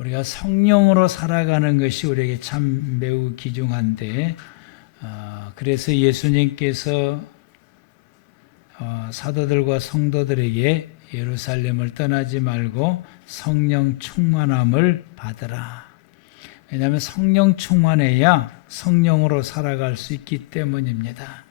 우리가 성령으로 살아가는 것이 우리에게 참 매우 귀중한데, 그래서 예수님께서 사도들과 성도들에게 예루살렘을 떠나지 말고 성령 충만함을 받으라. 왜냐하면 성령 충만해야 성령으로 살아갈 수 있기 때문입니다.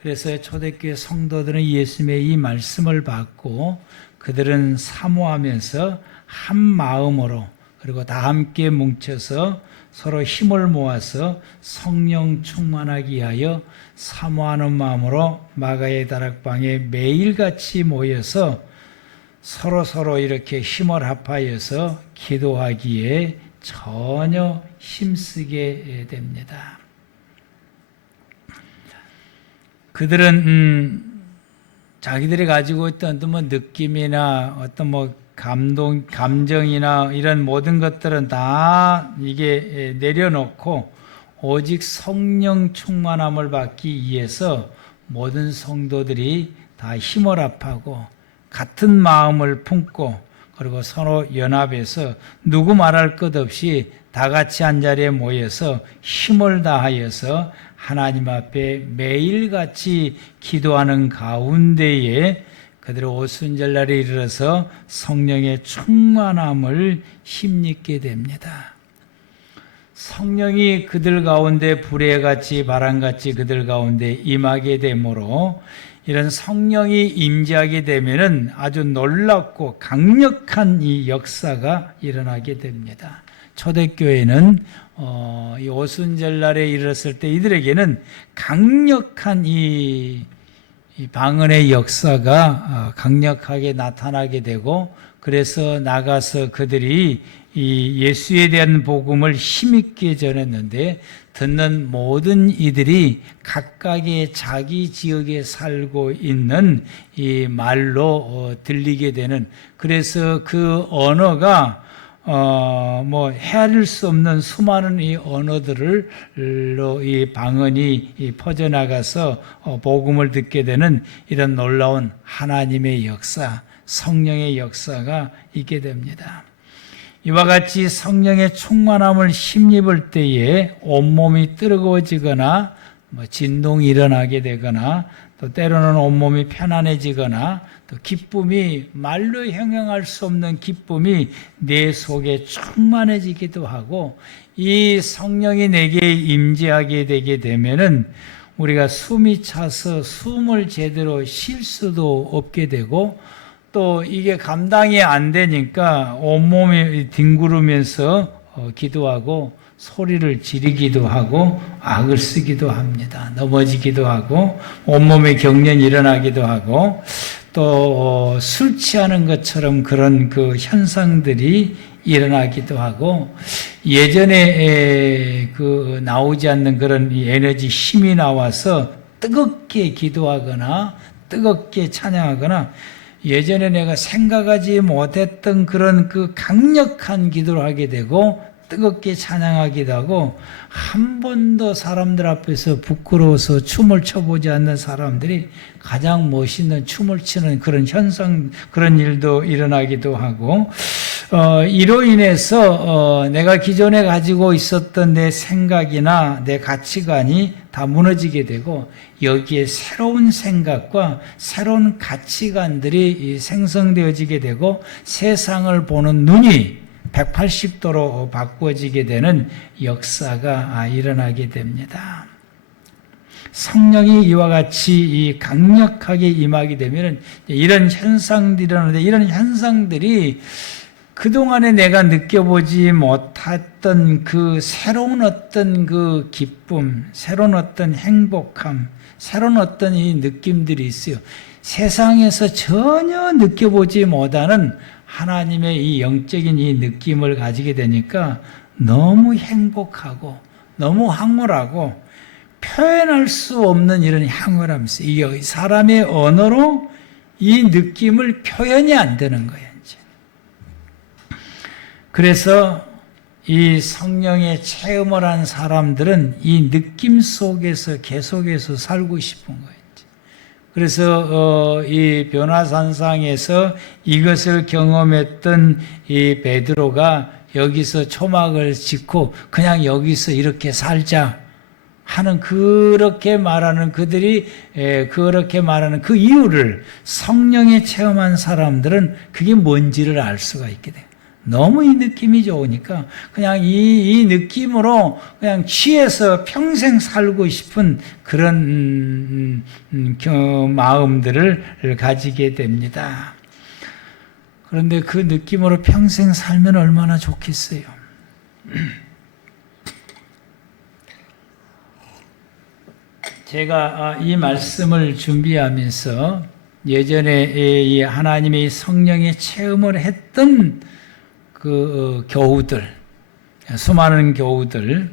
그래서 초대교회 성도들은 예수님의 이 말씀을 받고 그들은 사모하면서 한 마음으로 그리고 다 함께 뭉쳐서 서로 힘을 모아서 성령 충만하기 위하여 사모하는 마음으로 마가의 다락방에 매일같이 모여서 서로 이렇게 힘을 합하여서 기도하기에 전혀 힘쓰게 됩니다. 그들은 자기들이 가지고 있던 어떤 느낌이나 어떤 감정이나 이런 모든 것들은 다 이게 내려놓고 오직 성령 충만함을 받기 위해서 모든 성도들이 다 힘을 합하고 같은 마음을 품고 그리고 서로 연합해서 누구 말할 것 없이 다 같이 한자리에 모여서 힘을 다하여서 하나님 앞에 매일같이 기도하는 가운데에 그들의 오순절날에 이르러서 성령의 충만함을 힘입게 됩니다. 성령이 그들 가운데 불의같이 바람같이 그들 가운데 임하게 되므로 이런 성령이 임재하게 되면은 아주 놀랍고 강력한 이 역사가 일어나게 됩니다. 초대교회는 이 오순절날에 이르렀을 때 이들에게는 강력한 이 방언의 역사가 강력하게 나타나게 되고 그래서 나가서 그들이 이 예수에 대한 복음을 힘있게 전했는데 듣는 모든 이들이 각각의 자기 지역에 살고 있는 이 말로 들리게 되는 그래서 그 언어가 헤아릴 수 없는 수많은 이 언어들로 이 방언이 퍼져나가서 복음을 듣게 되는 이런 놀라운 하나님의 역사, 성령의 역사가 있게 됩니다. 이와 같이 성령의 충만함을 힘입을 때에 온몸이 뜨거워지거나 진동이 일어나게 되거나 또 때로는 온몸이 편안해지거나 또 기쁨이 말로 형용할 수 없는 기쁨이 내 속에 충만해지기도 하고 이 성령이 내게 임재하게 되게 되면은 우리가 숨이 차서 숨을 제대로 쉴 수도 없게 되고 또 이게 감당이 안 되니까 온몸이 뒹구르면서 기도하고 소리를 지르기도 하고 악을 쓰기도 합니다. 넘어지기도 하고 온몸에 경련이 일어나기도 하고 또 술 취하는 것처럼 그런 그 현상들이 일어나기도 하고 예전에 그 나오지 않는 그런 에너지 힘이 나와서 뜨겁게 기도하거나 뜨겁게 찬양하거나 예전에 내가 생각하지 못했던 그런 그 강력한 기도를 하게 되고 뜨겁게 찬양하기도 하고 한 번도 사람들 앞에서 부끄러워서 춤을 춰보지 않는 사람들이 가장 멋있는 춤을 추는 그런 현상, 그런 일도 일어나기도 하고 이로 인해서 내가 기존에 가지고 있었던 내 생각이나 내 가치관이 다 무너지게 되고 여기에 새로운 생각과 새로운 가치관들이 생성되어지게 되고 세상을 보는 눈이 180도로 바꿔지게 되는 역사가 일어나게 됩니다. 성령이 이와 같이 강력하게 임하게 되면 이런 현상들이 일어나는데 이런 현상들이 그동안에 내가 느껴보지 못했던 그 새로운 어떤 그 기쁨, 새로운 어떤 행복함, 새로운 어떤 이 느낌들이 있어요. 세상에서 전혀 느껴보지 못하는 하나님의 이 영적인 이 느낌을 가지게 되니까 너무 행복하고 너무 황홀하고 표현할 수 없는 이런 황홀함이 있어요. 이 사람의 언어로 이 느낌을 표현이 안 되는 거예요. 이제. 그래서 이 성령의 체험을 한 사람들은 이 느낌 속에서 계속해서 살고 싶은 거예요. 그래서 이 변화산상에서 이것을 경험했던 이 베드로가 여기서 초막을 짓고 그냥 여기서 이렇게 살자 하는 그렇게 말하는 그들이 그렇게 말하는 그 이유를 성령에 체험한 사람들은 그게 뭔지를 알 수가 있게 돼요. 너무 이 느낌이 좋으니까 그냥 이 느낌으로 그냥 취해서 평생 살고 싶은 그런 마음들을 가지게 됩니다. 그런데 그 느낌으로 평생 살면 얼마나 좋겠어요. 제가 이 말씀을 준비하면서 예전에 이 하나님의 성령의 체험을 했던 그 교우들, 수많은 교우들,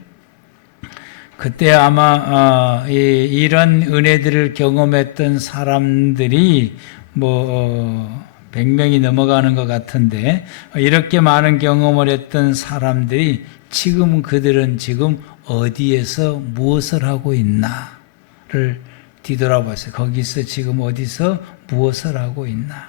그때 아마 이런 은혜들을 경험했던 사람들이 100명이 넘어가는 것 같은데, 이렇게 많은 경험을 했던 사람들이 지금 그들은 지금 어디에서 무엇을 하고 있나를 뒤돌아봤어요. 거기서 지금 어디서 무엇을 하고 있나.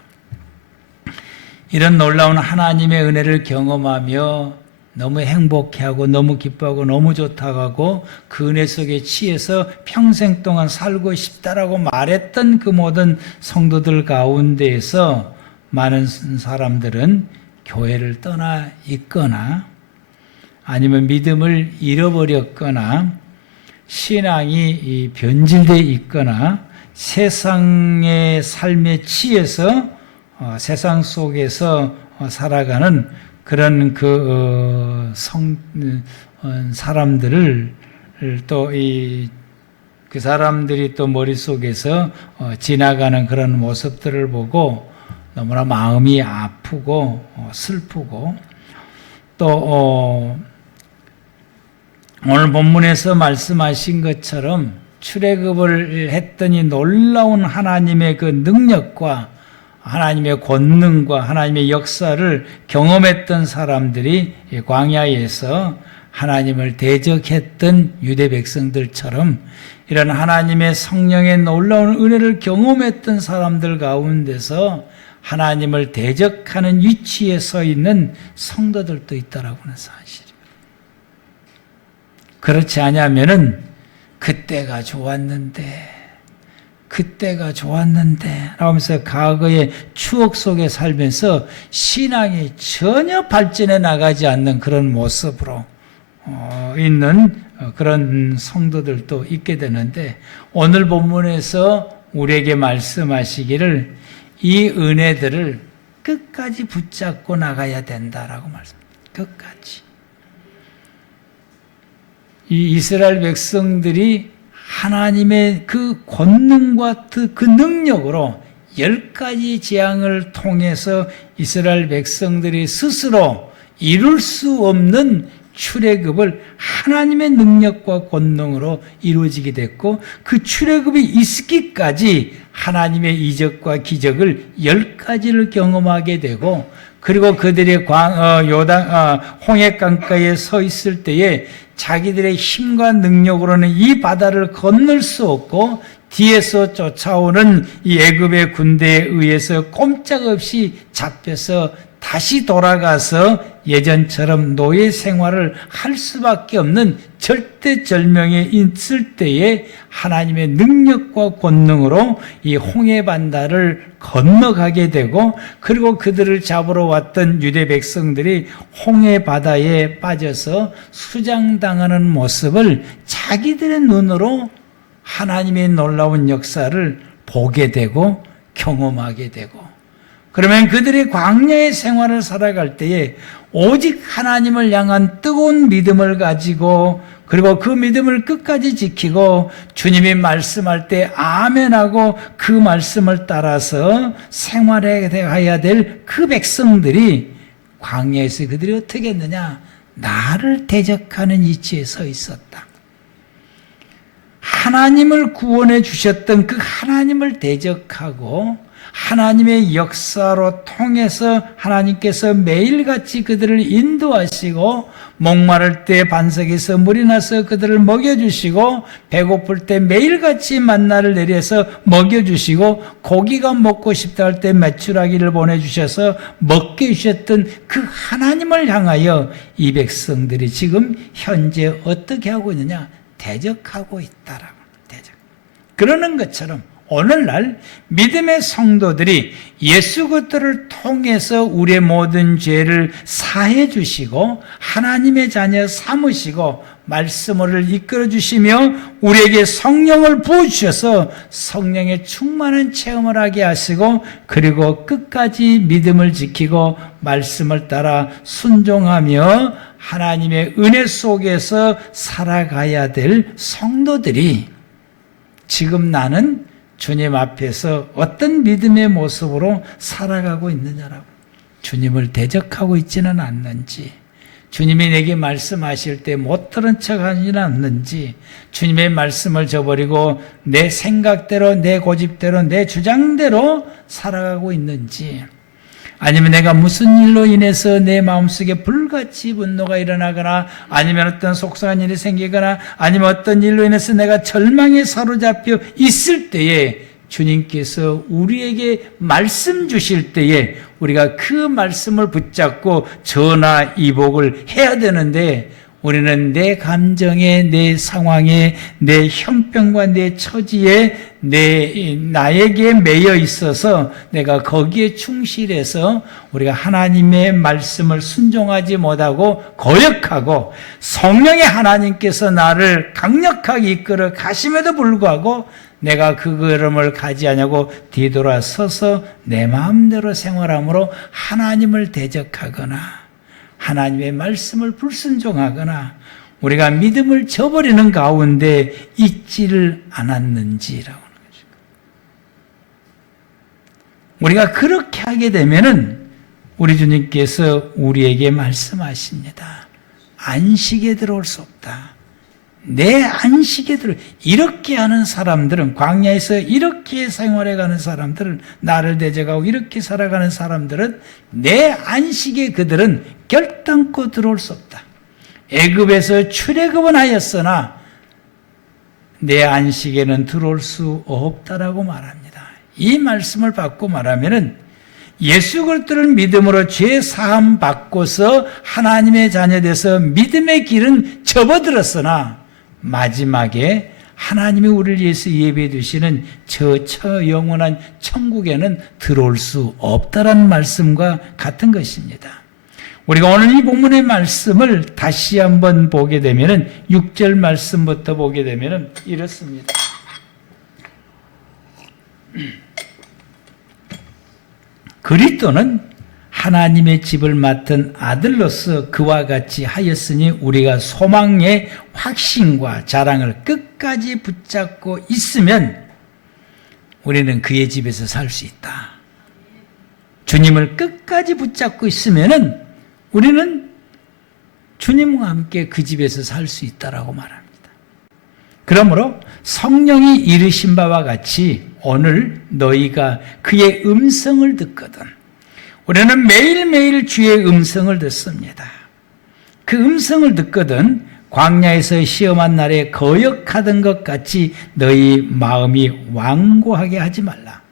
이런 놀라운 하나님의 은혜를 경험하며 너무 행복해하고 너무 기뻐하고 너무 좋다고 하고 그 은혜 속에 취해서 평생 동안 살고 싶다라고 말했던 그 모든 성도들 가운데에서 많은 사람들은 교회를 떠나 있거나 아니면 믿음을 잃어버렸거나 신앙이 변질되어 있거나 세상의 삶에 취해서 세상 속에서 살아가는 그런 사람들을 또 그 사람들이 또 머릿속에서 지나가는 그런 모습들을 보고 너무나 마음이 아프고 슬프고 또 오늘 본문에서 말씀하신 것처럼 출애굽을 했더니 놀라운 하나님의 그 능력과 하나님의 권능과 하나님의 역사를 경험했던 사람들이 광야에서 하나님을 대적했던 유대 백성들처럼 이런 하나님의 성령의 놀라운 은혜를 경험했던 사람들 가운데서 하나님을 대적하는 위치에 서 있는 성도들도 있다라고 하는 사실입니다. 그렇지 않으면은 그때가 좋았는데 하면서 과거의 추억 속에 살면서 신앙이 전혀 발전해 나가지 않는 그런 모습으로 있는 그런 성도들도 있게 되는데 오늘 본문에서 우리에게 말씀하시기를 이 은혜들을 끝까지 붙잡고 나가야 된다라고 말씀합니다. 끝까지. 이 이스라엘 백성들이 하나님의 그 권능과 그 능력으로 10가지 재앙을 통해서 이스라엘 백성들이 스스로 이룰 수 없는 출애굽을 하나님의 능력과 권능으로 이루어지게 됐고 그 출애굽이 있기까지 하나님의 이적과 기적을 10가지를 경험하게 되고 그리고 그들이 홍해강가에 서 있을 때에 자기들의 힘과 능력으로는 이 바다를 건널 수 없고 뒤에서 쫓아오는 이 애굽의 군대에 의해서 꼼짝없이 잡혀서 다시 돌아가서 예전처럼 노예 생활을 할 수밖에 없는 절대절명에 있을 때에 하나님의 능력과 권능으로 이 홍해반다를 건너가게 되고 그리고 그들을 잡으러 왔던 유대 백성들이 홍해바다에 빠져서 수장당하는 모습을 자기들의 눈으로 하나님의 놀라운 역사를 보게 되고 경험하게 되고 그러면 그들이 광야의 생활을 살아갈 때에 오직 하나님을 향한 뜨거운 믿음을 가지고 그리고 그 믿음을 끝까지 지키고 주님이 말씀할 때 아멘하고 그 말씀을 따라서 생활해야 될 그 백성들이 광야에서 그들이 어떻게 했느냐? 나를 대적하는 위치에 서 있었다. 하나님을 구원해 주셨던 그 하나님을 대적하고 하나님의 역사로 통해서 하나님께서 매일같이 그들을 인도하시고, 목마를 때 반석에서 물이 나서 그들을 먹여주시고, 배고플 때 매일같이 만나를 내려서 먹여주시고, 고기가 먹고 싶다 할 때 메추라기를 보내주셔서 먹게 해주셨던 그 하나님을 향하여 이 백성들이 지금 현재 어떻게 하고 있느냐? 대적하고 있다라고. 대적. 그러는 것처럼 오늘날 믿음의 성도들이 예수 그리스도를 통해서 우리의 모든 죄를 사해 주시고 하나님의 자녀 삼으시고 말씀을 이끌어 주시며 우리에게 성령을 부어 주셔서 성령의 충만한 체험을 하게 하시고, 그리고 끝까지 믿음을 지키고 말씀을 따라 순종하며 하나님의 은혜 속에서 살아가야 될 성도들이 지금 나는 주님 앞에서 어떤 믿음의 모습으로 살아가고 있느냐라고. 주님을 대적하고 있지는 않는지, 주님이 내게 말씀하실 때 못 들은 척하지는 않는지, 주님의 말씀을 저버리고 내 생각대로, 내 고집대로, 내 주장대로 살아가고 있는지, 아니면 내가 무슨 일로 인해서 내 마음속에 불같이 분노가 일어나거나, 아니면 어떤 속상한 일이 생기거나, 아니면 어떤 일로 인해서 내가 절망에 사로잡혀 있을 때에 주님께서 우리에게 말씀 주실 때에 우리가 그 말씀을 붙잡고 전화 이복을 해야 되는데, 우리는 내 감정에, 내 상황에, 내 형편과 내 처지에 나에게 매여 있어서 내가 거기에 충실해서 우리가 하나님의 말씀을 순종하지 못하고 거역하고, 성령의 하나님께서 나를 강력하게 이끌어 가심에도 불구하고 내가 그 걸음을 가지 않냐고 뒤돌아서서 내 마음대로 생활함으로 하나님을 대적하거나 하나님의 말씀을 불순종하거나 우리가 믿음을 저버리는 가운데 있지를 않았는지라고 하는 거죠. 우리가 그렇게 하게 되면은 우리 주님께서 우리에게 말씀하십니다. 안식에 들어올 수 없다. 내 안식에 들어. 이렇게 하는 사람들은, 광야에서 이렇게 생활해가는 사람들은, 나를 대적하고 이렇게 살아가는 사람들은 내 안식에 그들은 결단코 들어올 수 없다. 애굽에서 출애굽은 하였으나 내 안식에는 들어올 수 없다라고 말합니다. 이 말씀을 받고 말하면은 예수 그리스도를 믿음으로 죄 사함 받고서 하나님의 자녀 돼서 믿음의 길은 접어들었으나 마지막에 하나님이 우리를 위해서 예배해 두시는 저 영원한 천국에는 들어올 수 없다라는 말씀과 같은 것입니다. 우리가 오늘 이 본문의 말씀을 다시 한번 보게 되면은 6절 말씀부터 보게 되면은 이렇습니다. 그리스도는 하나님의 집을 맡은 아들로서 그와 같이 하였으니 우리가 소망의 확신과 자랑을 끝까지 붙잡고 있으면 우리는 그의 집에서 살 수 있다. 주님을 끝까지 붙잡고 있으면은 우리는 주님과 함께 그 집에서 살 수 있다라고 말합니다. 그러므로 성령이 이르신 바와 같이 오늘 너희가 그의 음성을 듣거든. 우리는 매일매일 주의 음성을 듣습니다. 그 음성을 듣거든 광야에서 시험한 날에 거역하던 것 같이 너희 마음이 완고하게 하지 말라.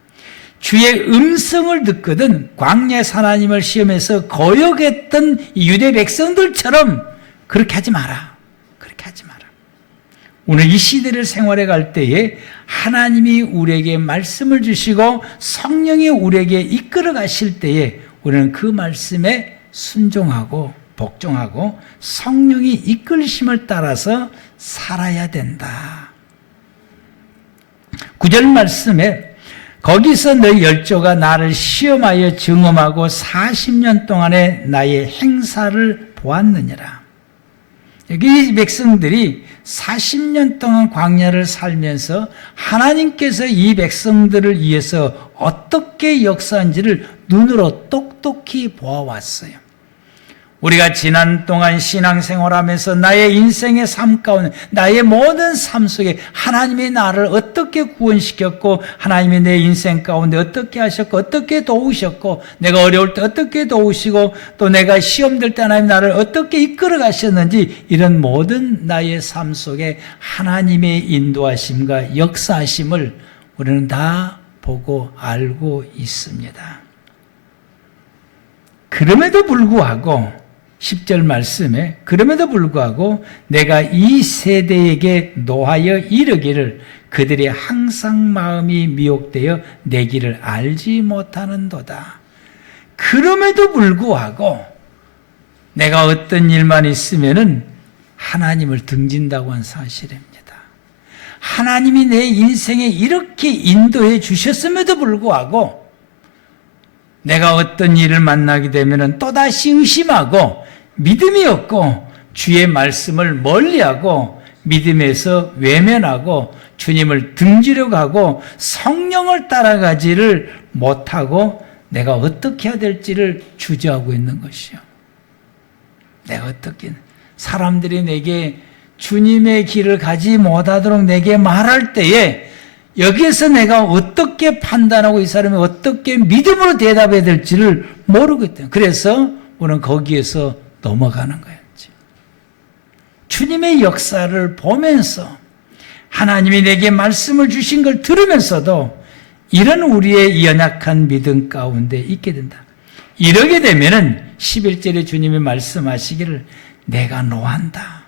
주의 음성을 듣거든 광야에서 하나님을 시험해서 거역했던 유대 백성들처럼 그렇게 하지 마라. 그렇게 하지 마라. 오늘 이 시대를 생활해 갈 때에 하나님이 우리에게 말씀을 주시고 성령이 우리에게 이끌어 가실 때에 우리는 그 말씀에 순종하고 복종하고 성령이 이끌심을 따라서 살아야 된다. 9절 말씀에 거기서 너희 열조가 나를 시험하여 증험하고 40년 동안에 나의 행사를 보았느니라. 여기 이 백성들이 40년 동안 광야를 살면서 하나님께서 이 백성들을 위해서 어떻게 역사한지를 눈으로 똑똑히 보아왔어요. 우리가 지난 동안 신앙생활하면서 나의 인생의 삶 가운데 나의 모든 삶 속에 하나님이 나를 어떻게 구원시켰고 하나님이 내 인생 가운데 어떻게 하셨고 어떻게 도우셨고 내가 어려울 때 어떻게 도우시고 또 내가 시험 들 때 하나님 나를 어떻게 이끌어 가셨는지 이런 모든 나의 삶 속에 하나님의 인도하심과 역사하심을 우리는 다 보고 알고 있습니다. 그럼에도 불구하고 10절 말씀에 그럼에도 불구하고 내가 이 세대에게 노하여 이르기를 그들이 항상 마음이 미혹되어 내 길을 알지 못하는도다. 그럼에도 불구하고 내가 어떤 일만 있으면은 하나님을 등진다고 한 사실입니다. 하나님이 내 인생에 이렇게 인도해 주셨음에도 불구하고 내가 어떤 일을 만나게 되면 또다시 의심하고 믿음이 없고 주의 말씀을 멀리하고 믿음에서 외면하고 주님을 등지려고 하고 성령을 따라가지를 못하고 내가 어떻게 해야 될지를 주저하고 있는 것이요. 내가 어떻게 사람들이 내게 주님의 길을 가지 못하도록 내게 말할 때에 여기에서 내가 어떻게 판단하고 이 사람이 어떻게 믿음으로 대답해야 될지를 모르겠다. 그래서 우리는 거기에서 넘어가는 거예요. 주님의 역사를 보면서 하나님이 내게 말씀을 주신 걸 들으면서도 이런 우리의 연약한 믿음 가운데 있게 된다. 이러게 되면은 11절에 주님이 말씀하시기를 내가 노한다.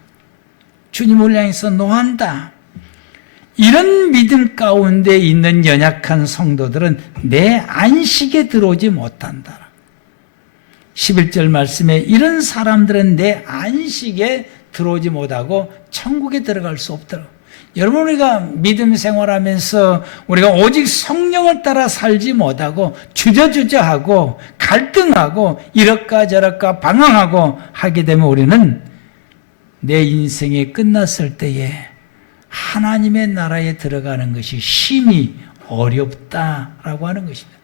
주님을 향해서 노한다. 이런 믿음 가운데 있는 연약한 성도들은 내 안식에 들어오지 못한다. 11절 말씀에 이런 사람들은 내 안식에 들어오지 못하고 천국에 들어갈 수 없더라. 여러분 우리가 믿음 생활하면서 우리가 오직 성령을 따라 살지 못하고 주저주저하고 갈등하고 이럴까 저럴까 방황하고 하게 되면 우리는 내 인생이 끝났을 때에 하나님의 나라에 들어가는 것이 심히 어렵다라고 하는 것입니다.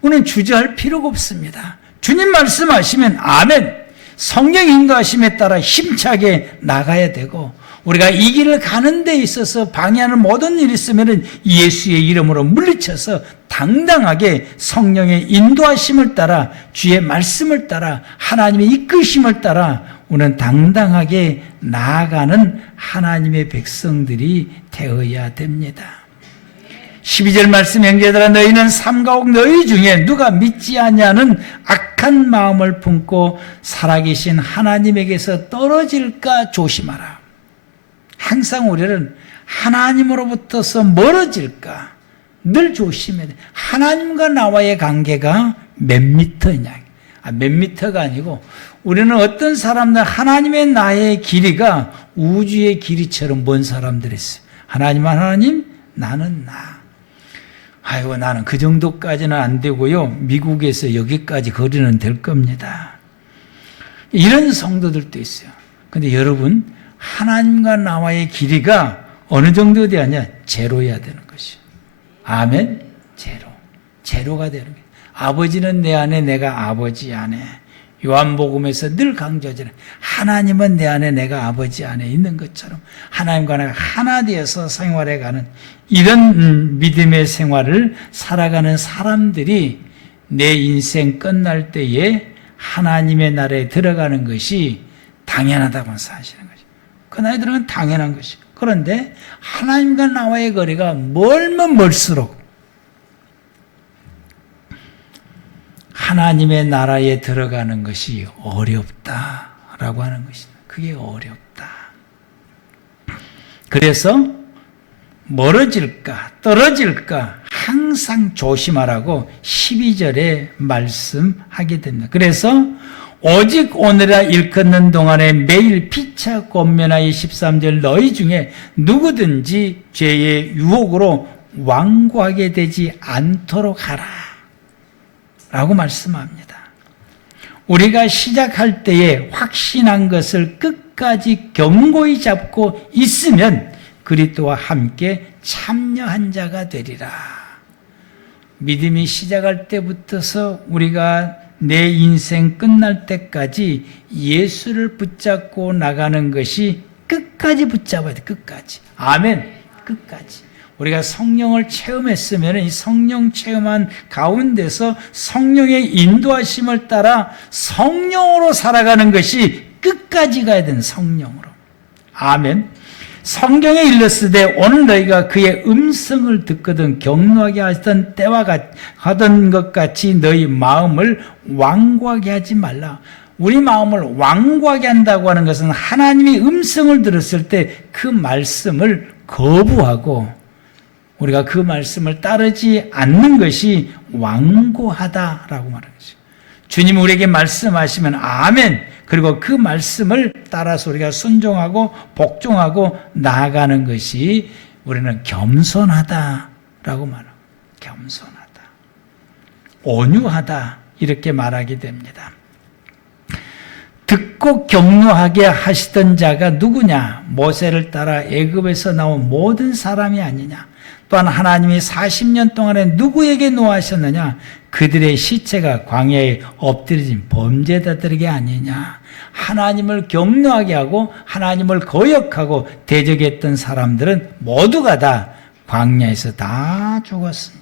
우리는 주저할 필요가 없습니다. 주님 말씀하시면 아멘. 성령 인도하심에 따라 힘차게 나가야 되고 우리가 이 길을 가는 데 있어서 방해하는 모든 일이 있으면 예수의 이름으로 물리쳐서 당당하게 성령의 인도하심을 따라 주의 말씀을 따라 하나님의 이끄심을 따라 우리는 당당하게 나아가는 하나님의 백성들이 되어야 됩니다. 12절 말씀 형제들아 너희는 삼가옥 너희 중에 누가 믿지 아니하는 악한 마음을 품고 살아계신 하나님에게서 떨어질까 조심하라. 항상 우리는 하나님으로부터서 멀어질까 늘 조심해야 돼. 하나님과 나와의 관계가 몇 미터냐. 몇 미터가 아니고 우리는 어떤 사람들 하나님의 나의 길이가 우주의 길이처럼 먼 사람들이 있어요. 하나님 하나님 나는 나. 아이고 나는 그 정도까지는 안 되고요. 미국에서 여기까지 거리는 될 겁니다. 이런 성도들도 있어요. 근데 여러분 하나님과 나와의 길이가 어느 정도 되느냐? 제로여야 되는 것이요. 아멘? 제로. 제로가 되는 거예요. 아버지는 내 안에 내가 아버지 안에. 요한복음에서 늘 강조하잖아요. 하나님은 내 안에 내가 아버지 안에 있는 것처럼 하나님과 내가 하나 되어서 생활해가는 이런 믿음의 생활을 살아가는 사람들이 내 인생 끝날 때에 하나님의 나라에 들어가는 것이 당연하다고 사실은 거죠. 그 나라에 들어가는 당연한 것이죠. 그런데 하나님과 나와의 거리가 멀면 멀수록 하나님의 나라에 들어가는 것이 어렵다라고 하는 것입니다. 그게 어렵다. 그래서 멀어질까 떨어질까 항상 조심하라고 12절에 말씀하게 됩니다. 그래서 오직 오늘아 일컫는 동안에 매일 피차 권면하여 13절 너희 중에 누구든지 죄의 유혹으로 완고하게 되지 않도록 하라 라고 말씀합니다. 우리가 시작할 때에 확신한 것을 끝까지 견고히 잡고 있으면 그리스도와 함께 참여한 자가 되리라. 믿음이 시작할 때부터서 우리가 내 인생 끝날 때까지 예수를 붙잡고 나가는 것이 끝까지 붙잡아야 돼. 끝까지. 아멘. 끝까지. 우리가 성령을 체험했으면 이 성령 체험한 가운데서 성령의 인도하심을 따라 성령으로 살아가는 것이 끝까지 가야 되는 성령으로. 아멘. 성경에 일렀으되 오늘 너희가 그의 음성을 듣거든 격노하게 하던 때와 하던 것 같이 너희 마음을 완고하게 하지 말라. 우리 마음을 완고하게 한다고 하는 것은 하나님의 음성을 들었을 때 그 말씀을 거부하고 우리가 그 말씀을 따르지 않는 것이 완고하다라고 말하는 것이죠. 주님 우리에게 말씀하시면 아멘. 그리고 그 말씀을 따라서 우리가 순종하고 복종하고 나아가는 것이 우리는 겸손하다라고 말합니다. 겸손하다. 온유하다. 이렇게 말하게 됩니다. 듣고 격노하게 하시던 자가 누구냐? 모세를 따라 애굽에서 나온 모든 사람이 아니냐? 또한 하나님이 40년 동안에 누구에게 노하셨느냐? 그들의 시체가 광야에 엎드려진 범죄자들에게 아니냐? 하나님을 격노하게 하고 하나님을 거역하고 대적했던 사람들은 모두가 다 광야에서 다 죽었습니다.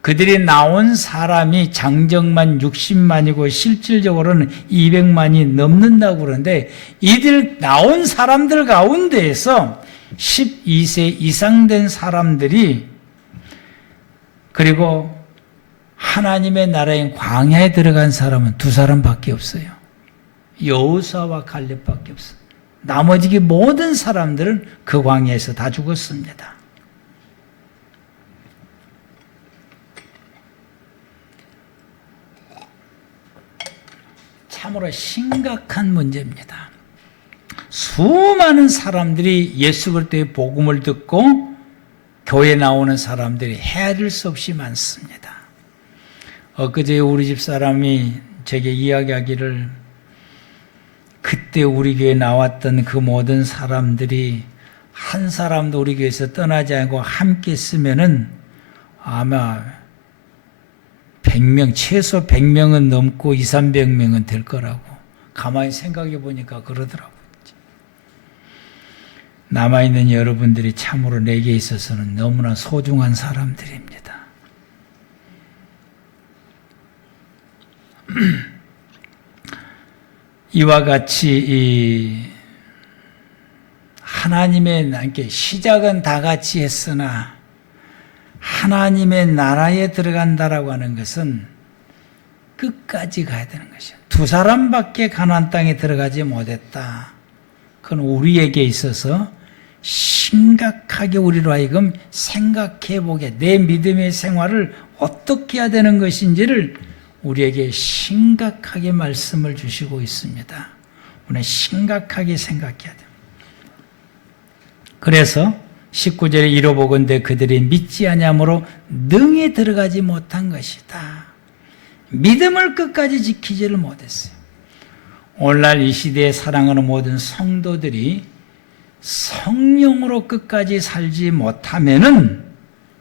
그들이 나온 사람이 장정만 60만이고 실질적으로는 200만이 넘는다고 그러는데 이들 나온 사람들 가운데에서 12세 이상 된 사람들이 그리고 하나님의 나라인 광야에 들어간 사람은 2사람밖에 없어요. 여호수아와 갈렙밖에 없어요. 나머지 모든 사람들은 그 광야에서 다 죽었습니다. 참으로 심각한 문제입니다. 수많은 사람들이 예수 그리스도의 복음을 듣고 교회 나오는 사람들이 헤아릴 수 없이 많습니다. 엊그제 우리 집 사람이 제게 이야기하기를 그때 우리 교회에 나왔던 그 모든 사람들이 한 사람도 우리 교회에서 떠나지 않고 함께 쓰면은 아마 100명, 최소 100명은 넘고 200~300명은 될 거라고 가만히 생각해 보니까 그러더라고요. 남아있는 여러분들이 참으로 내게 있어서는 너무나 소중한 사람들입니다. 이와 같이 하나님의 시작은 다 같이 했으나 하나님의 나라에 들어간다라고 하는 것은 끝까지 가야 되는 것이에요. 2사람밖에 가나안 땅에 들어가지 못했다. 그건 우리에게 있어서 심각하게 우리로 하여금 생각해보게 내 믿음의 생활을 어떻게 해야 되는 것인지를 우리에게 심각하게 말씀을 주시고 있습니다. 우리는 심각하게 생각해야 됩니다. 그래서 19절에 이루보건대 그들이 믿지 아니함으로 능히 들어가지 못한 것이다. 믿음을 끝까지 지키지를 못했어요. 오늘날 이 시대에 사랑하는 모든 성도들이 성령으로 끝까지 살지 못하면은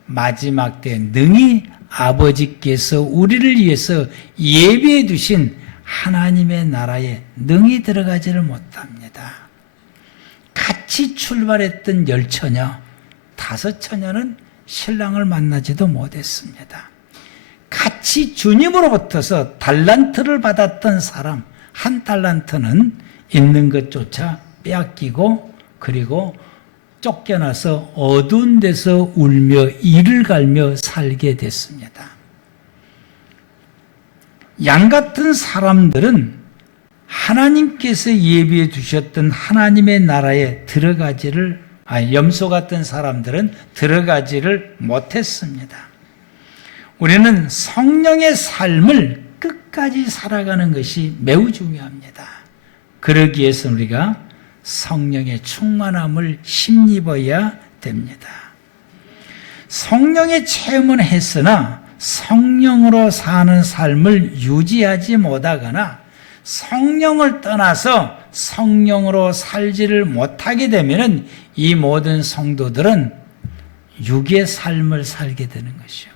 마지막 때 능히 아버지께서 우리를 위해서 예비해 두신 하나님의 나라에 능히 들어가지를 못합니다. 같이 출발했던 10처녀, 5처녀는 신랑을 만나지도 못했습니다. 같이 주님으로부터서 달란트를 받았던 사람, 1달란트는 있는 것조차 빼앗기고 그리고 쫓겨나서 어두운 데서 울며 이를 갈며 살게 됐습니다. 양 같은 사람들은 하나님께서 예비해 두셨던 하나님의 나라에 염소 같은 사람들은 들어가지를 못했습니다. 우리는 성령의 삶을 끝까지 살아가는 것이 매우 중요합니다. 그러기 위해서 우리가 성령의 충만함을 힘입어야 됩니다. 성령의 체험은 했으나 성령으로 사는 삶을 유지하지 못하거나 성령을 떠나서 성령으로 살지를 못하게 되면 이 모든 성도들은 육의 삶을 살게 되는 것이요.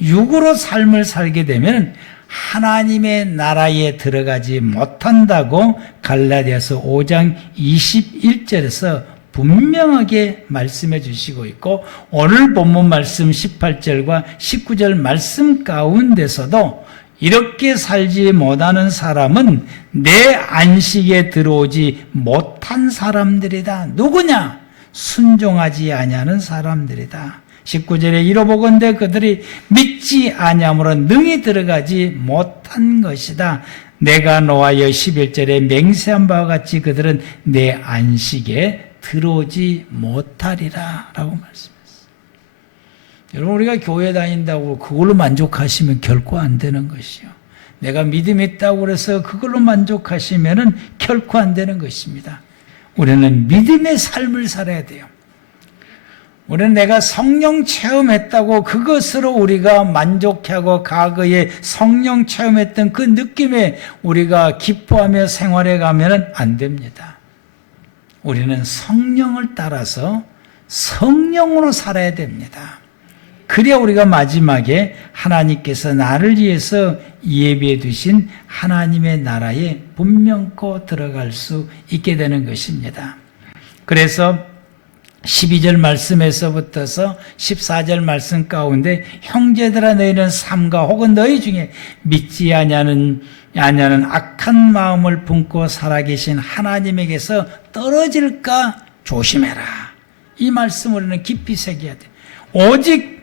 육으로 삶을 살게 되면 하나님의 나라에 들어가지 못한다고 갈라디아서 5장 21절에서 분명하게 말씀해 주시고 있고, 오늘 본문 말씀 18절과 19절 말씀 가운데서도 이렇게 살지 못하는 사람은 내 안식에 들어오지 못한 사람들이다. 누구냐? 순종하지 아니하는 사람들이다. 19절에 이로보건대 그들이 믿지 아니함으로 능히 들어가지 못한 것이다. 내가 노하여 11절에 맹세한 바와 같이 그들은 내 안식에 들어오지 못하리라 라고 말씀했어요. 여러분, 우리가 교회 다닌다고 그걸로 만족하시면 결코 안 되는 것이요. 내가 믿음이 있다고 해서 그걸로 만족하시면 결코 안 되는 것입니다. 우리는 믿음의 삶을 살아야 돼요. 우리는 내가 성령 체험했다고 그것으로 우리가 만족하고 과거에 성령 체험했던 그 느낌에 우리가 기뻐하며 생활해 가면 안 됩니다. 우리는 성령을 따라서 성령으로 살아야 됩니다. 그래야 우리가 마지막에 하나님께서 나를 위해서 예비해 두신 하나님의 나라에 분명코 들어갈 수 있게 되는 것입니다. 그래서 12절 말씀에서부터서 14절 말씀 가운데 형제들아 너희는 삼가 혹은 너희 중에 믿지 아니하는 악한 마음을 품고 살아계신 하나님에게서 떨어질까 조심해라. 이 말씀을 우리는 깊이 새겨야 돼. 오직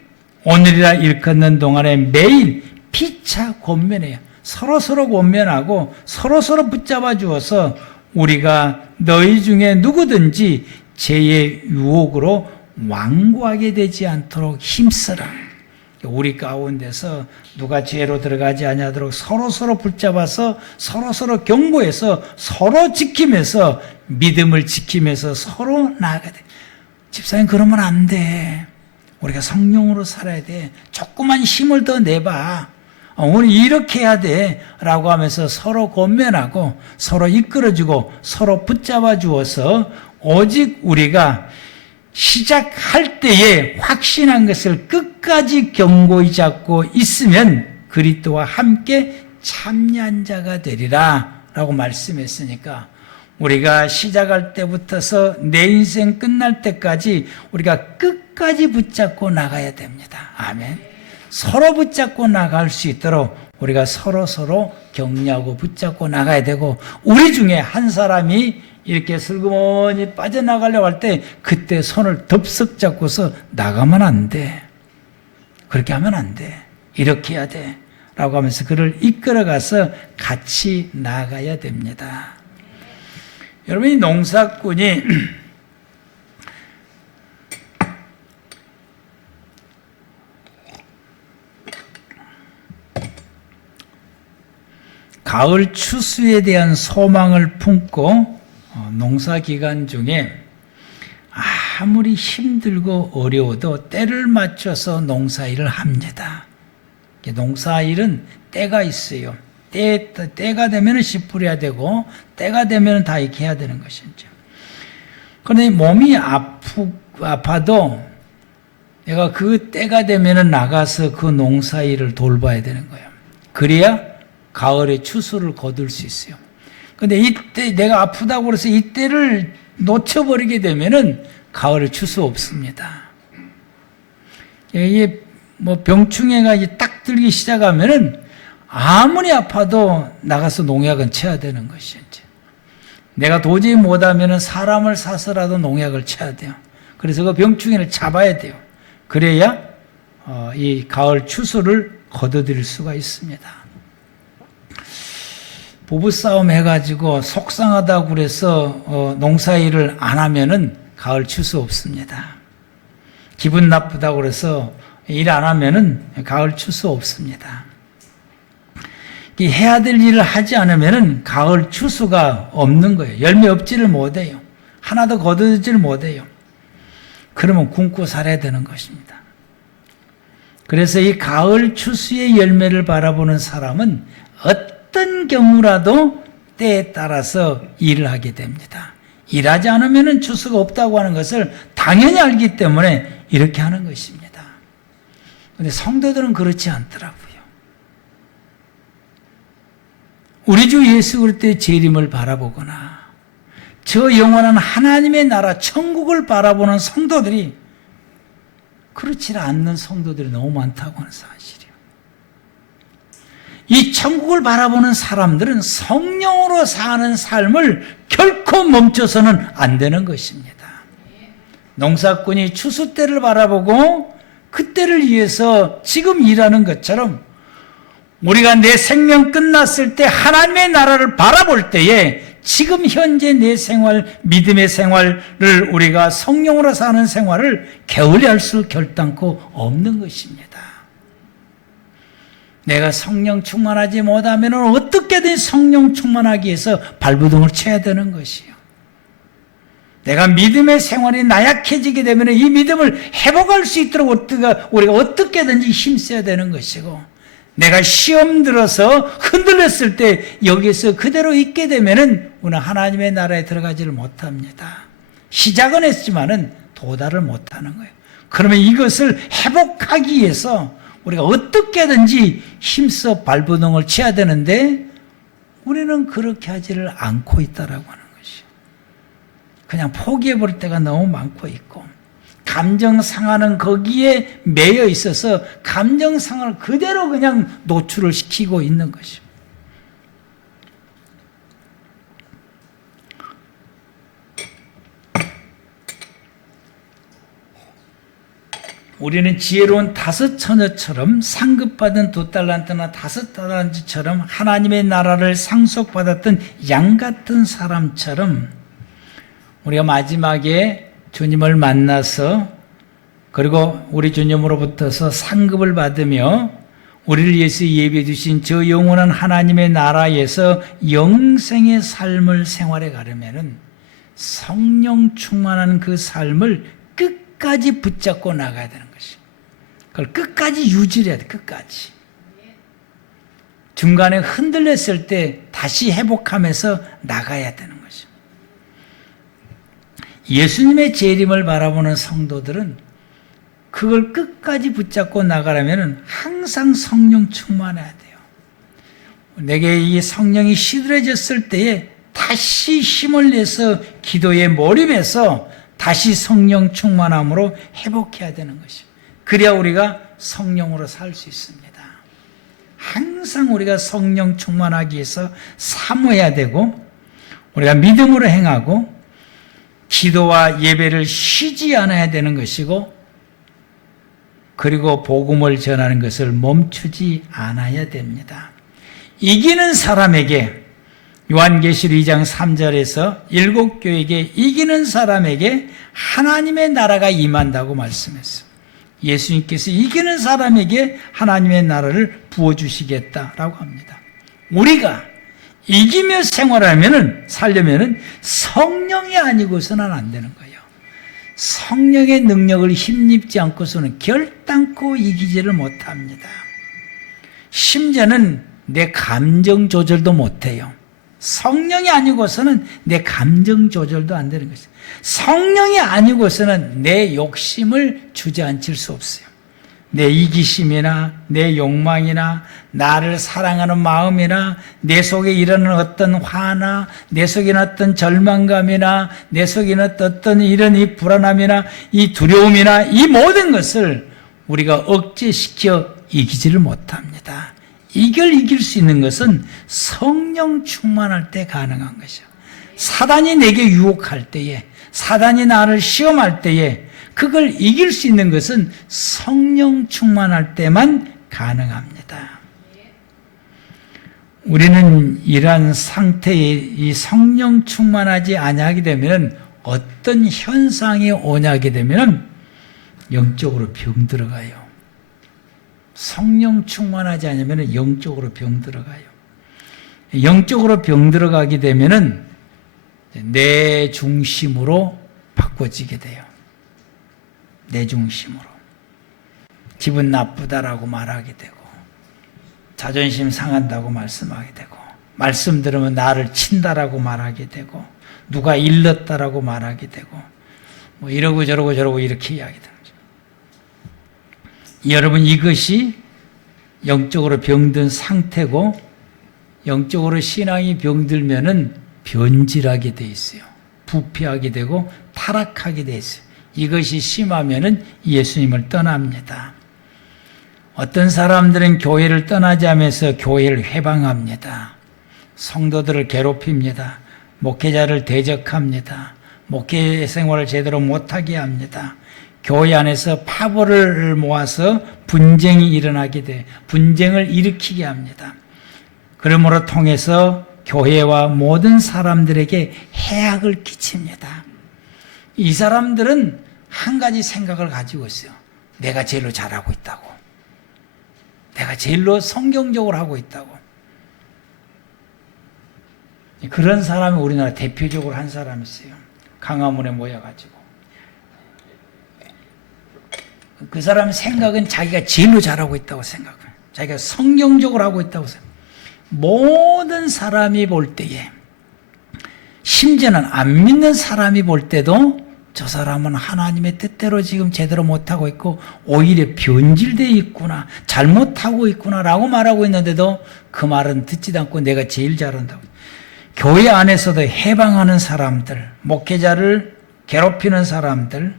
오늘이라 일컫는 동안에 매일 피차 권면해요. 서로서로 권면하고 서로서로 붙잡아 주어서 우리가 너희 중에 누구든지 죄의 유혹으로 완고하게 되지 않도록 힘쓰라. 우리 가운데서 누가 죄로 들어가지 아니하도록 서로서로 붙잡아서 서로서로 경고해서 서로 지키면서 믿음을 지키면서 서로 나아가야 돼. 집사님, 그러면 안 돼. 우리가 성령으로 살아야 돼. 조그만 힘을 더 내봐. 오늘 이렇게 해야 돼 라고 하면서 서로 권면하고 서로 이끌어주고 서로 붙잡아 주어서 오직 우리가 시작할 때에 확신한 것을 끝까지 견고히 잡고 있으면 그리스도와 함께 참여한 자가 되리라 라고 말씀했으니까, 우리가 시작할 때부터서 내 인생 끝날 때까지 우리가 끝까지 붙잡고 나가야 됩니다. 아멘. 서로 붙잡고 나갈 수 있도록 우리가 서로 격려하고 붙잡고 나가야 되고, 우리 중에 한 사람이 이렇게 슬그머니 빠져나가려고 할 때 그때 손을 덥석 잡고서 나가면 안 돼. 그렇게 하면 안 돼. 이렇게 해야 돼 라고 하면서 그를 이끌어가서 같이 나가야 됩니다. 여러분이 농사꾼이 가을 추수에 대한 소망을 품고 농사 기간 중에 아무리 힘들고 어려워도 때를 맞춰서 농사일을 합니다. 농사일은 때가 있어요. 때가 되면 씨 뿌려야 되고 때가 되면 다 이렇게 해야 되는 것이죠. 그런데 몸이 아파도 내가 그 때가 되면 나가서 그 농사일을 돌봐야 되는 거예요. 그래야 가을에 추수를 거둘 수 있어요. 근데 이때 내가 아프다고 해서 이때를 놓쳐버리게 되면은 가을에 추수 없습니다. 이게 병충해가 딱 들기 시작하면은 아무리 아파도 나가서 농약은 쳐야 되는 것이죠. 내가 도저히 못하면은 사람을 사서라도 농약을 쳐야 돼요. 그래서 그 병충해를 잡아야 돼요. 그래야 이 가을 추수를 거둬들일 수가 있습니다. 부부싸움 해가지고 속상하다고 그래서 농사일을 안 하면은 가을 추수 없습니다. 기분 나쁘다고 그래서 일 안 하면은 가을 추수 없습니다. 해야 될 일을 하지 않으면은 가을 추수가 없는 거예요. 열매 없지를 못해요. 하나도 거두지를 못해요. 그러면 굶고 살아야 되는 것입니다. 그래서 이 가을 추수의 열매를 바라보는 사람은 어떤 경우라도 때에 따라서 일을 하게 됩니다. 일하지 않으면 추수가 없다고 하는 것을 당연히 알기 때문에 이렇게 하는 것입니다. 근데 성도들은 그렇지 않더라고요. 우리 주 예수 그리스도의 재림을 바라보거나 저 영원한 하나님의 나라 천국을 바라보는 성도들이 그렇지 않는 성도들이 너무 많다고 하는 사실이에요. 이 천국을 바라보는 사람들은 성령으로 사는 삶을 결코 멈춰서는 안 되는 것입니다. 농사꾼이 추수 때를 바라보고 그때를 위해서 지금 일하는 것처럼 우리가 내 생명 끝났을 때 하나님의 나라를 바라볼 때에 지금 현재 내 생활, 믿음의 생활을 우리가 성령으로 사는 생활을 게을리할 수 결단코 없는 것입니다. 내가 성령 충만하지 못하면 어떻게든 성령 충만하기 위해서 발버둥을 쳐야 되는 것이요. 내가 믿음의 생활이 나약해지게 되면 이 믿음을 회복할 수 있도록 우리가 어떻게든지 힘써야 되는 것이고, 내가 시험 들어서 흔들렸을 때 여기서 그대로 있게 되면은 우리는 하나님의 나라에 들어가지를 못합니다. 시작은 했지만은 도달을 못하는 거예요. 그러면 이것을 회복하기 위해서 우리가 어떻게든지 힘써 발버둥을 쳐야 되는데 우리는 그렇게 하지를 않고 있다라고 하는 것이요. 그냥 포기해버릴 때가 너무 많고 있고, 감정 상하는 거기에 매여 있어서 감정 상을 그대로 그냥 노출을 시키고 있는 것입니다. 우리는 지혜로운 5 처녀처럼 상급받은 2 달란트나 5 달란트처럼 하나님의 나라를 상속받았던 양 같은 사람처럼 우리가 마지막에 주님을 만나서 그리고 우리 주님으로부터서 상급을 받으며 우리를 위해서 예비해 주신 저 영원한 하나님의 나라에서 영생의 삶을 생활해 가려면은 성령 충만한 그 삶을 끝까지 붙잡고 나가야 되는 것입니다. 그걸 끝까지 유지를 해야 돼. 끝까지. 중간에 흔들렸을 때 다시 회복하면서 나가야 되는 것입니다. 예수님의 재림을 바라보는 성도들은 그걸 끝까지 붙잡고 나가려면 항상 성령 충만해야 돼요. 내게 이 성령이 시들해졌을 때에 다시 힘을 내서 기도에 몰입해서 다시 성령 충만함으로 회복해야 되는 것이에요. 그래야 우리가 성령으로 살 수 있습니다. 항상 우리가 성령 충만하기 위해서 사모해야 되고, 우리가 믿음으로 행하고 기도와 예배를 쉬지 않아야 되는 것이고, 그리고 복음을 전하는 것을 멈추지 않아야 됩니다. 이기는 사람에게, 요한계시록 2장 3절에서 7 교회에게 이기는 사람에게 하나님의 나라가 임한다고 말씀했어요. 예수님께서 이기는 사람에게 하나님의 나라를 부어주시겠다라고 합니다. 우리가 이기며 살려면은 성령이 아니고서는 안 되는 거예요. 성령의 능력을 힘입지 않고서는 결단코 이기지를 못합니다. 심지어는 내 감정 조절도 못해요. 성령이 아니고서는 내 감정 조절도 안 되는 것이에요. 성령이 아니고서는 내 욕심을 주저앉힐 수 없어요. 내 이기심이나 내 욕망이나 나를 사랑하는 마음이나 내 속에 일어나는 어떤 화나 내 속에 있는 어떤 절망감이나 내 속에 있는 어떤 이런 이 불안함이나 이 두려움이나 이 모든 것을 우리가 억제시켜 이기지를 못합니다. 이걸 이길 수 있는 것은 성령 충만할 때 가능한 것이요. 사단이 내게 유혹할 때에, 사단이 나를 시험할 때에 그걸 이길 수 있는 것은 성령 충만할 때만 가능합니다. 우리는 이러한 상태에 이 성령 충만하지 아니하게 되면 어떤 현상이 오냐게 되면 영적으로 병들어가요. 성령 충만하지 않으면 영적으로 병들어가요. 영적으로 병들어가게 되면은 내 중심으로 바꿔지게 돼요. 내 중심으로. 기분 나쁘다라고 말하게 되고, 자존심 상한다고 말씀하게 되고, 말씀 들으면 나를 친다라고 말하게 되고, 누가 일렀다라고 말하게 되고, 뭐 이러고 저러고 이렇게 이야기 됩니다. 여러분, 이것이 영적으로 병든 상태고, 영적으로 신앙이 병들면은 변질하게 돼 있어요. 부패하게 되고 타락하게 돼 있어요. 이것이 심하면은 예수님을 떠납니다. 어떤 사람들은 교회를 떠나자면서 교회를 회방합니다. 성도들을 괴롭힙니다. 목회자를 대적합니다. 목회 생활을 제대로 못하게 합니다. 교회 안에서 파벌을 모아서 분쟁이 일어나게 돼 분쟁을 일으키게 합니다. 그러므로 통해서 교회와 모든 사람들에게 해악을 끼칩니다. 이 사람들은 한 가지 생각을 가지고 있어요. 내가 제일로 잘하고 있다고. 내가 제일로 성경적으로 하고 있다고. 그런 사람이 우리나라 대표적으로 한 사람이 있어요. 강화문에 모여가지고. 그 사람 생각은 자기가 제일로 잘하고 있다고 생각해요. 자기가 성경적으로 하고 있다고 생각해요. 모든 사람이 볼 때에, 심지어는 안 믿는 사람이 볼 때도 저 사람은 하나님의 뜻대로 지금 제대로 못하고 있고 오히려 변질되어 있구나, 잘못하고 있구나 라고 말하고 있는데도 그 말은 듣지도 않고 내가 제일 잘한다고. 교회 안에서도 해방하는 사람들, 목회자를 괴롭히는 사람들,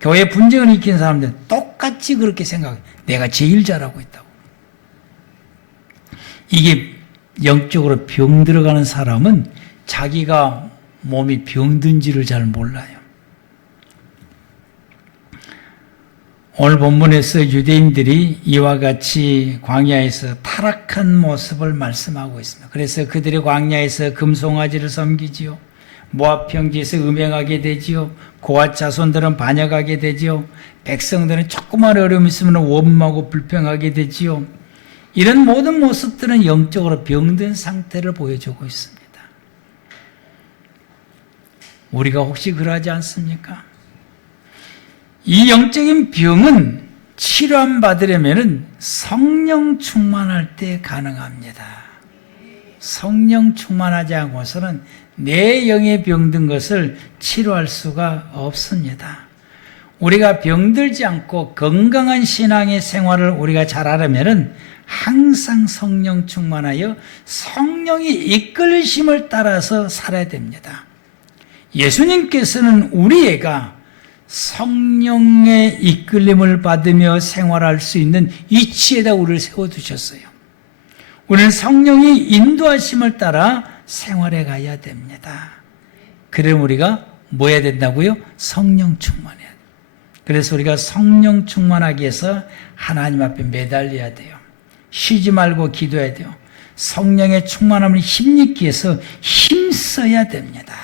교회 분쟁을 일으키는 사람들 똑같이 그렇게 생각해요. 내가 제일 잘하고 있다고. 이게 영적으로 병 들어가는 사람은 자기가 몸이 병든지를 잘 몰라요. 오늘 본문에서 유대인들이 이와 같이 광야에서 타락한 모습을 말씀하고 있습니다. 그래서 그들이 광야에서 금송아지를 섬기지요. 모압 평지에서 음행하게 되지요. 고앗 자손들은 반역하게 되지요. 백성들은 조그만 어려움이 있으면 원망하고 불평하게 되지요. 이런 모든 모습들은 영적으로 병든 상태를 보여주고 있습니다. 우리가 혹시 그러하지 않습니까? 이 영적인 병은 치료함 받으려면 성령 충만할 때 가능합니다. 성령 충만하지 않고서는 내 영에 병든 것을 치료할 수가 없습니다. 우리가 병들지 않고 건강한 신앙의 생활을 우리가 잘하려면 항상 성령 충만하여 성령이 이끌심을 따라서 살아야 됩니다. 예수님께서는 우리애가 성령의 이끌림을 받으며 생활할 수 있는 이치에다 우리를 세워두셨어요. 우리는 성령이 인도하심을 따라 생활해 가야 됩니다. 그럼 우리가 뭐 해야 된다고요? 성령 충만해야 돼요. 그래서 우리가 성령 충만하기 위해서 하나님 앞에 매달려야 돼요. 쉬지 말고 기도해야 돼요. 성령의 충만함을 힘입기 위해서 힘써야 됩니다.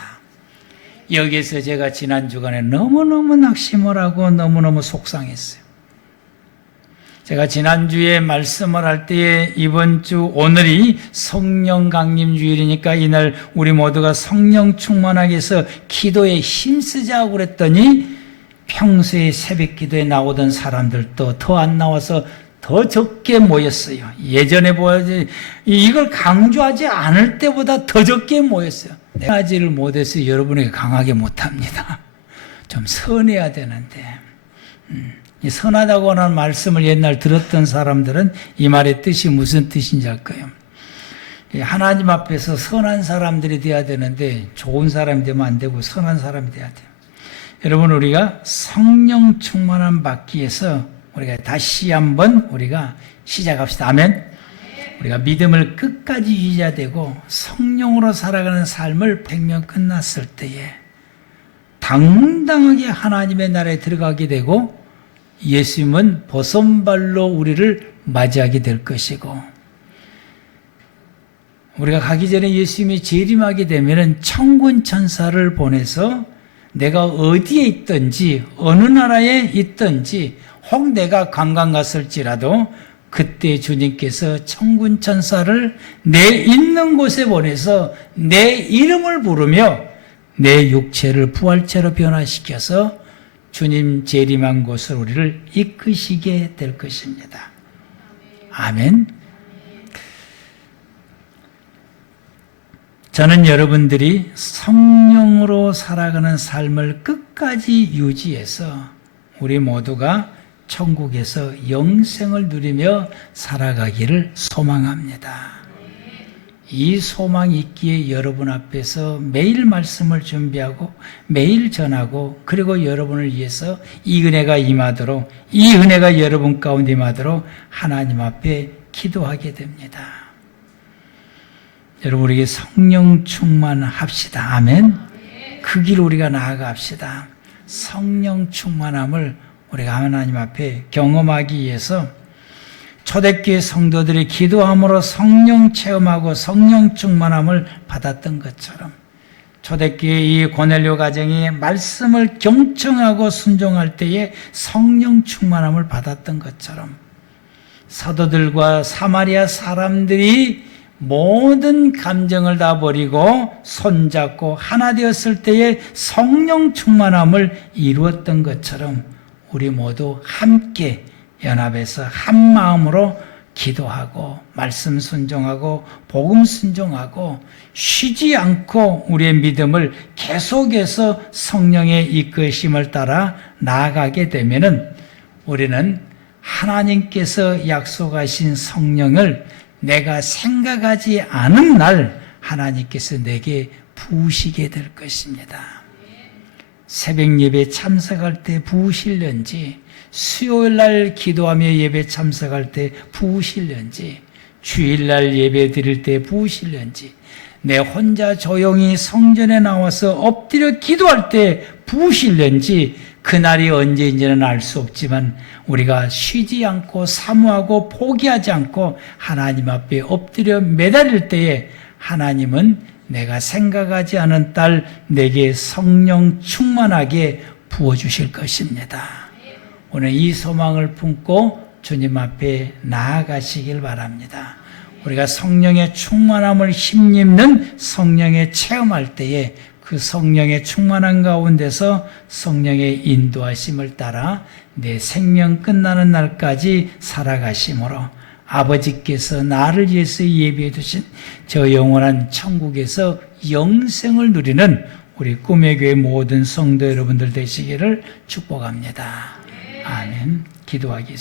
여기에서 제가 지난 주간에 너무너무 낙심을 하고 너무너무 속상했어요. 제가 지난주에 말씀을 할 때에 이번 주 오늘이 성령 강림 주일이니까 이날 우리 모두가 성령 충만하게 해서 기도에 힘쓰자고 그랬더니 평소에 새벽 기도에 나오던 사람들도 더 안 나와서 더 적게 모였어요. 예전에 보아지 이걸 강조하지 않을 때보다 더 적게 모였어요. 내가 하지를 못해서 여러분에게 강하게 못합니다. 좀 선해야 되는데 이 선하다고 하는 말씀을 옛날 들었던 사람들은 이 말의 뜻이 무슨 뜻인지 알 거예요. 하나님 앞에서 선한 사람들이 돼야 되는데 좋은 사람이 되면 안 되고 선한 사람이 돼야 돼요. 여러분, 우리가 성령 충만함 받기 위해서 우리가 다시 한번 우리가 시작합시다. 아멘. 우리가 믿음을 끝까지 유지해야 되고 성령으로 살아가는 삶을 100년 끝났을 때에 당당하게 하나님의 나라에 들어가게 되고 예수님은 보선발로 우리를 맞이하게 될 것이고, 우리가 가기 전에 예수님이 재림하게 되면 천군 천사를 보내서 내가 어디에 있든지 어느 나라에 있든지 혹 내가 관광 갔을지라도 그때 주님께서 천군 천사를 내 있는 곳에 보내서 내 이름을 부르며 내 육체를 부활체로 변화시켜서 주님 재림한 곳을 우리를 이끄시게 될 것입니다. 아멘. 저는 여러분들이 성령으로 살아가는 삶을 끝까지 유지해서 우리 모두가 천국에서 영생을 누리며 살아가기를 소망합니다. 이 소망이 있기에 여러분 앞에서 매일 말씀을 준비하고 매일 전하고 그리고 여러분을 위해서 이 은혜가 임하도록, 이 은혜가 여러분 가운데 임하도록 하나님 앞에 기도하게 됩니다. 여러분, 우리에게 성령 충만합시다. 아멘. 그 길 우리가 나아갑시다. 성령 충만함을 우리가 하나님 앞에 경험하기 위해서 초대교회 성도들이 기도함으로 성령 체험하고 성령 충만함을 받았던 것처럼 초대교회 이 고넬료 가정이 말씀을 경청하고 순종할 때에 성령 충만함을 받았던 것처럼 사도들과 사마리아 사람들이 모든 감정을 다 버리고 손잡고 하나 되었을 때에 성령 충만함을 이루었던 것처럼 우리 모두 함께 연합해서 한 마음으로 기도하고 말씀 순종하고 복음 순종하고 쉬지 않고 우리의 믿음을 계속해서 성령의 이끄심을 따라 나아가게 되면은 우리는 하나님께서 약속하신 성령을 내가 생각하지 않은 날 하나님께서 내게 부으시게 될 것입니다. 새벽 예배 참석할 때 부으실는지, 수요일날 기도하며 예배 참석할 때 부으실는지, 주일날 예배 드릴 때 부으실는지, 내 혼자 조용히 성전에 나와서 엎드려 기도할 때 부으실는지, 그날이 언제인지는 알 수 없지만 우리가 쉬지 않고 사모하고 포기하지 않고 하나님 앞에 엎드려 매달릴 때에 하나님은 내가 생각하지 않은 딸 내게 성령 충만하게 부어주실 것입니다. 오늘 이 소망을 품고 주님 앞에 나아가시길 바랍니다. 우리가 성령의 충만함을 힘입는 성령의 체험할 때에 그 성령의 충만한 가운데서 성령의 인도하심을 따라 내 생명 끝나는 날까지 살아가심으로 아버지께서 나를 위해서 예비해 두신 저 영원한 천국에서 영생을 누리는 우리 꿈의 교회 모든 성도 여러분들 되시기를 축복합니다. 아멘. 기도하겠습니다.